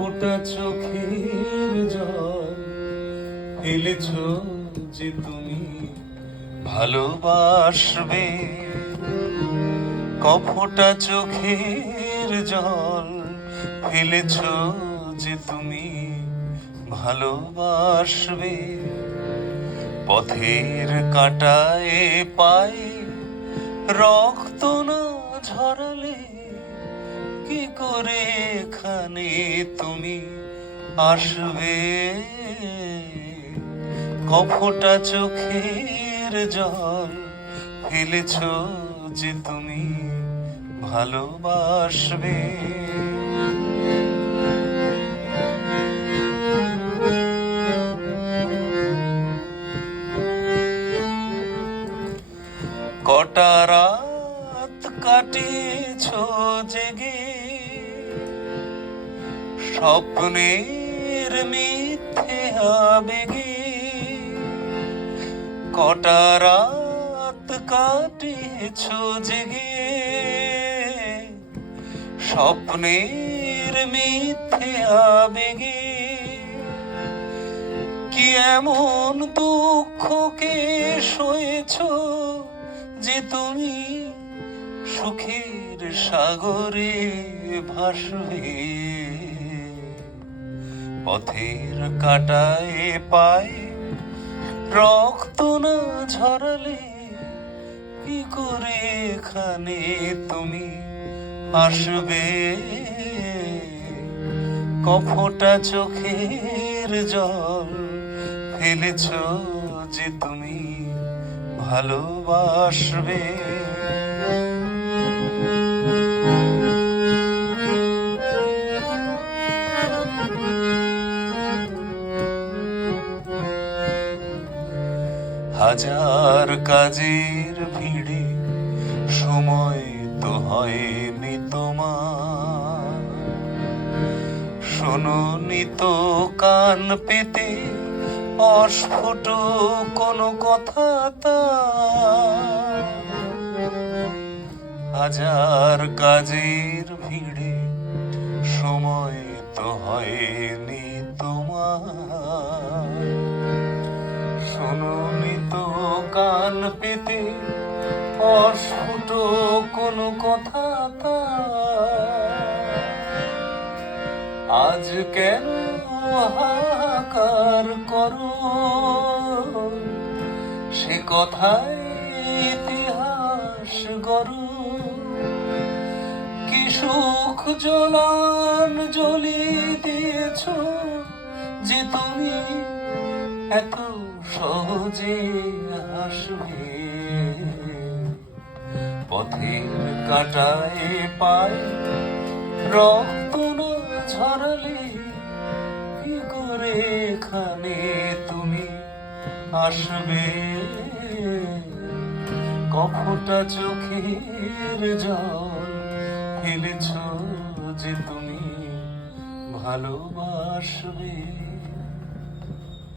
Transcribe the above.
কফোটা চোখের জল ফেলেছ যে তুমি ভালোবাসবে। কফোটা চোখের জল ফেলেছ যে তুমি ভালোবাসবে। পথের কাঁটায় পায়ে রক্ত না ঝরালে কি করে এখানে তুমি আসবে। কফোটা চোখের জল ফেলেছ যে তুমি ভালোবাসবে। কটা রাত কাটিয়েছ জেগে স্বপ্নের মিথ্যে আবেগে। কটা রাত কাটিয়েছ জেগে স্বপ্নের মিথ্যে আবেগে। কি এমন দুঃখকে সয়েছ যে তুমি সুখের সাগরে ভাসবে। পথের কাঁটায় পায়ে রক্ত না ঝরালে কি করে এখানে তুমি আসবে। কফোটা চোখের জল ফেলেছ যে তুমি ভালোবাসবে। হাজার কাজের ভিড়ে সময় তো হয়নি তোমার। শোনোনি তো কান পেতে অস্ফুট কোনো কথা তার। হাজার কাজের ভিড়ে সময় তো হয়নি তোমার। শোনোনি তো কান পেতে অস্ফুট কোনো কথা তার। আজ কেন হাহাকার করো সে কথায় ইতিহাস গড়ো। কি সুখ জলান জ্বলিয়ে দিয়েছ যে তুমি এত সহজে হাসবে। পথের কাঁটায় পায়ে রক্ত না ঝরালে কি করে এখানে তুমি আসবে। কফোটা চোখের জল ফেলেছ যে তুমি ভালোবাসবে।